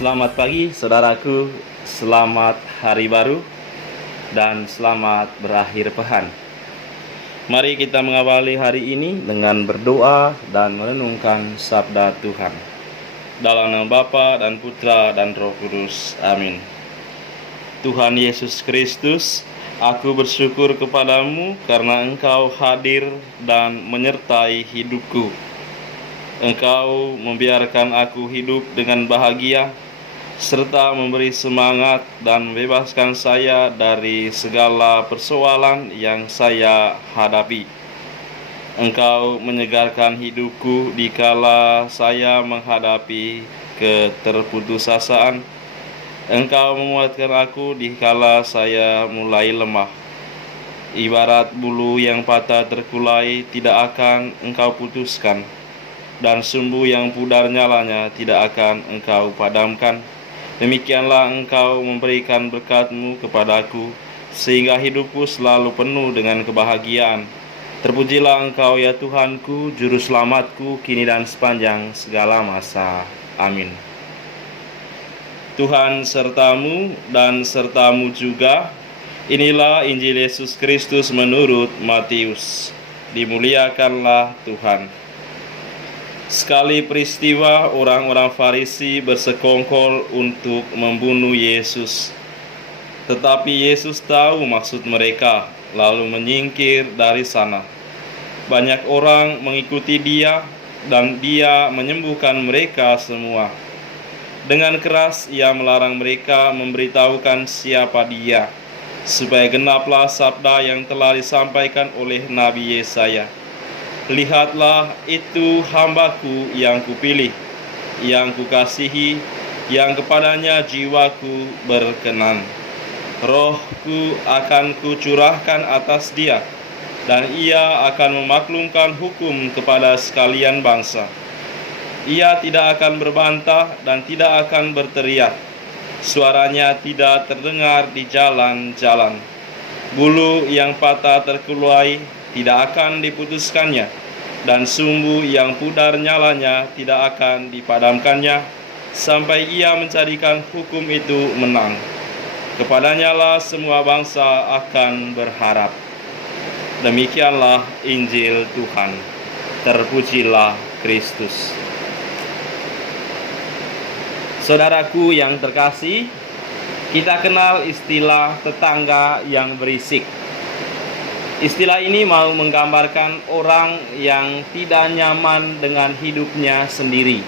Selamat pagi saudaraku, selamat hari baru, dan selamat berakhir pekan. Mari kita mengawali hari ini dengan berdoa dan merenungkan sabda Tuhan. Dalam nama Bapa dan Putra dan Roh Kudus, amin. Tuhan Yesus Kristus, aku bersyukur kepadamu karena Engkau hadir dan menyertai hidupku. Engkau membiarkan aku hidup dengan bahagia, serta memberi semangat dan membebaskan saya dari segala persoalan yang saya hadapi. Engkau menyegarkan hidupku dikala saya menghadapi keterputusasaan. Engkau menguatkan aku dikala saya mulai lemah. Ibarat bulu yang patah terkulai tidak akan Engkau putuskan, dan sumbu yang pudar nyalanya tidak akan Engkau padamkan. Demikianlah Engkau memberikan berkat-Mu kepadaku, sehingga hidupku selalu penuh dengan kebahagiaan. Terpujilah Engkau ya Tuhanku, Juru Selamatku, kini dan sepanjang segala masa. Amin. Tuhan sertamu dan sertamu juga. Inilah Injil Yesus Kristus menurut Matius. Dimuliakanlah Tuhan. Sekali peristiwa, orang-orang Farisi bersekongkol untuk membunuh Yesus. Tetapi Yesus tahu maksud mereka, lalu menyingkir dari sana. Banyak orang mengikuti Dia, dan Dia menyembuhkan mereka semua. Dengan keras Ia melarang mereka memberitahukan siapa Dia, supaya genaplah sabda yang telah disampaikan oleh Nabi Yesaya. Lihatlah, itu hambaku yang kupilih, yang kukasihi, yang kepadanya jiwaku berkenan. Rohku akan kucurahkan atas dia, dan ia akan memaklumkan hukum kepada sekalian bangsa. Ia tidak akan berbantah dan tidak akan berteriak. Suaranya tidak terdengar di jalan-jalan. Bulu yang patah terkulai tidak akan diputuskannya, dan sumbu yang pudar nyalanya tidak akan dipadamkannya, sampai Ia menjadikan hukum itu menang. Kepadanya lah semua bangsa akan berharap. Demikianlah Injil Tuhan. Terpujilah Kristus. Saudaraku yang terkasih, kita kenal istilah tetangga yang berisik. Istilah ini mau menggambarkan orang yang tidak nyaman dengan hidupnya sendiri,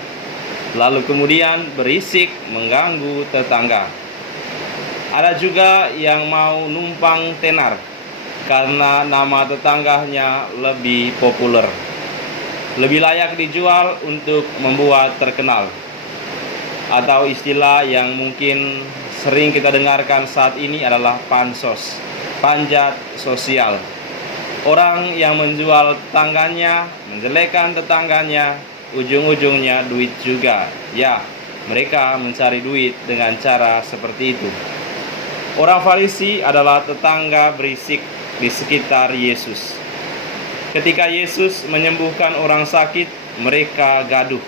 lalu kemudian berisik mengganggu tetangga. Ada juga yang mau numpang tenar karena nama tetangganya lebih populer, lebih layak dijual untuk membuat terkenal. Atau istilah yang mungkin sering kita dengarkan saat ini adalah pansos, panjat sosial. Orang yang menjual tetangganya, menjelekkan tetangganya, ujung-ujungnya duit juga. Ya, mereka mencari duit dengan cara seperti itu. Orang Farisi adalah tetangga berisik di sekitar Yesus. Ketika Yesus menyembuhkan orang sakit, mereka gaduh.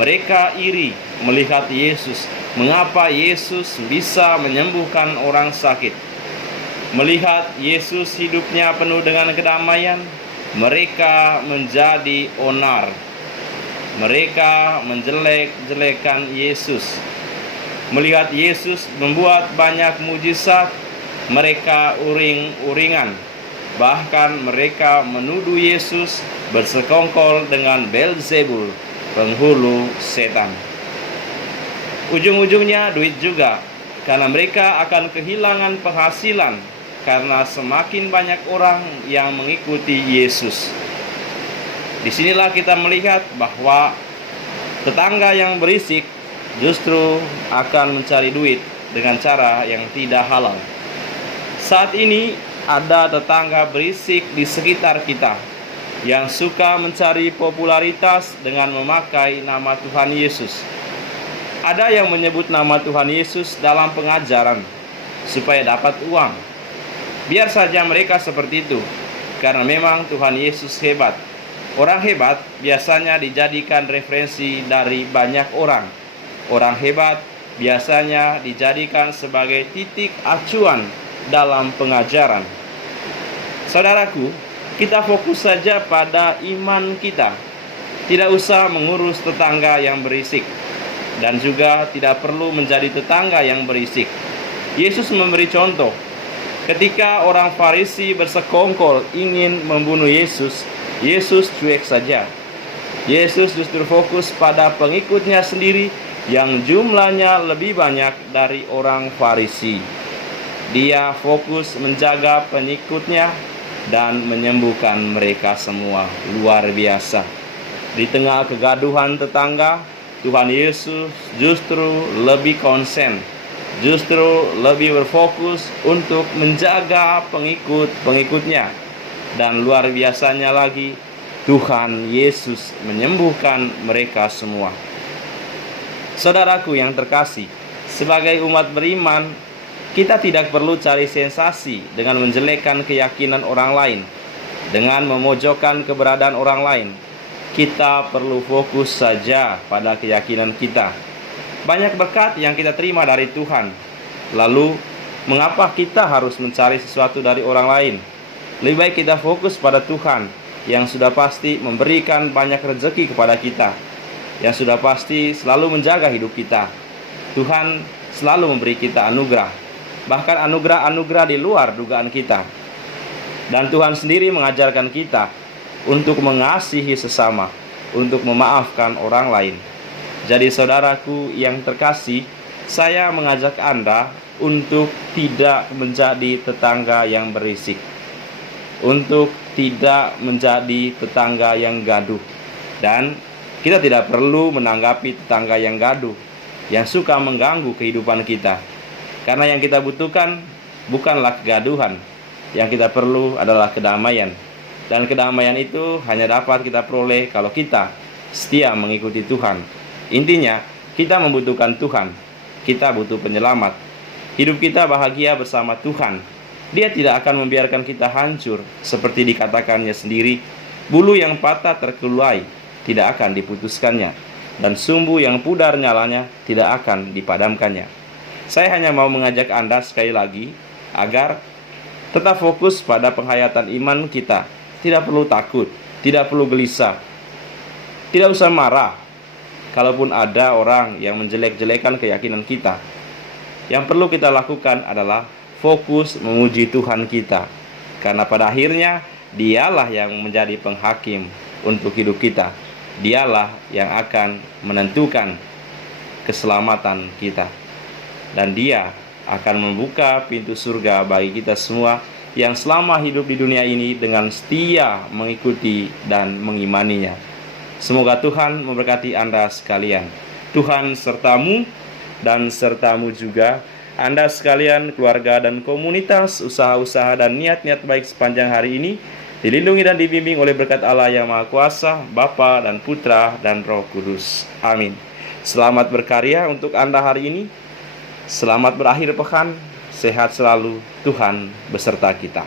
Mereka iri melihat Yesus. Mengapa Yesus bisa menyembuhkan orang sakit? Melihat Yesus hidupnya penuh dengan kedamaian, mereka menjadi onar. Mereka menjelek-jelekan Yesus. Melihat Yesus membuat banyak mujizat, mereka uring-uringan. Bahkan mereka menuduh Yesus bersekongkol dengan Beelzebul, penghulu setan. Ujung-ujungnya duit juga, karena mereka akan kehilangan penghasilan karena semakin banyak orang yang mengikuti Yesus. Disinilah kita melihat bahwa tetangga yang berisik justru akan mencari duit dengan cara yang tidak halal. Saat ini ada tetangga berisik di sekitar kita yang suka mencari popularitas dengan memakai nama Tuhan Yesus. Ada yang menyebut nama Tuhan Yesus dalam pengajaran supaya dapat uang. Biar saja mereka seperti itu, karena memang Tuhan Yesus hebat. Orang hebat biasanya dijadikan referensi dari banyak orang. orang hebat biasanya dijadikan sebagai titik acuan dalam pengajaran. Saudaraku, kita fokus saja pada iman kita. Tidak usah mengurus tetangga yang berisik, dan juga tidak perlu menjadi tetangga yang berisik. Yesus memberi contoh. Ketika orang Farisi bersekongkol ingin membunuh Yesus, Yesus cuek saja. Yesus justru fokus pada pengikutnya sendiri yang jumlahnya lebih banyak dari orang Farisi. Dia fokus menjaga pengikutnya dan menyembuhkan mereka semua. Luar biasa. Di tengah kegaduhan tetangga, Tuhan Yesus justru lebih konsen, justru lebih berfokus untuk menjaga pengikut-pengikutnya. Dan luar biasanya lagi, Tuhan Yesus menyembuhkan mereka semua. Saudaraku yang terkasih, sebagai umat beriman, kita tidak perlu cari sensasi dengan menjelekkan keyakinan orang lain, dengan memojokkan keberadaan orang lain. Kita perlu fokus saja pada keyakinan kita. Banyak berkat yang kita terima dari Tuhan. Lalu, mengapa kita harus mencari sesuatu dari orang lain? Lebih baik kita fokus pada Tuhan yang sudah pasti memberikan banyak rezeki kepada kita, yang sudah pasti selalu menjaga hidup kita. Tuhan selalu memberi kita anugerah, bahkan anugerah-anugerah di luar dugaan kita. Dan Tuhan sendiri mengajarkan kita untuk mengasihi sesama, untuk memaafkan orang lain. Jadi saudaraku yang terkasih, saya mengajak Anda untuk tidak menjadi tetangga yang berisik, untuk tidak menjadi tetangga yang gaduh. Dan kita tidak perlu menanggapi tetangga yang gaduh, yang suka mengganggu kehidupan kita. Karena yang kita butuhkan bukanlah kegaduhan, yang kita perlu adalah kedamaian. Dan kedamaian itu hanya dapat kita peroleh kalau kita setia mengikuti Tuhan. Intinya, kita membutuhkan Tuhan. Kita butuh penyelamat. Hidup kita bahagia bersama Tuhan. Dia tidak akan membiarkan kita hancur. Seperti dikatakannya sendiri, bulu yang patah terkulai tidak akan diputuskannya, dan sumbu yang pudar nyalanya tidak akan dipadamkannya. Saya hanya mau mengajak Anda sekali lagi agar tetap fokus pada penghayatan iman kita. Tidak perlu takut, tidak perlu gelisah, tidak usah marah kalaupun ada orang yang menjelek-jelekan keyakinan kita. Yang perlu kita lakukan adalah fokus memuji Tuhan kita, karena pada akhirnya Dialah yang menjadi penghakim untuk hidup kita. Dialah yang akan menentukan keselamatan kita, dan Dia akan membuka pintu surga bagi kita semua yang selama hidup di dunia ini dengan setia mengikuti dan mengimaninya. Semoga Tuhan memberkati Anda sekalian. Tuhan sertamu dan sertamu juga, Anda sekalian, keluarga dan komunitas, usaha-usaha dan niat-niat baik sepanjang hari ini dilindungi dan dibimbing oleh berkat Allah yang Maha Kuasa, Bapa dan Putra dan Roh Kudus. Amin. Selamat berkarya untuk Anda hari ini. Selamat berakhir pekan. Sehat selalu, Tuhan beserta kita.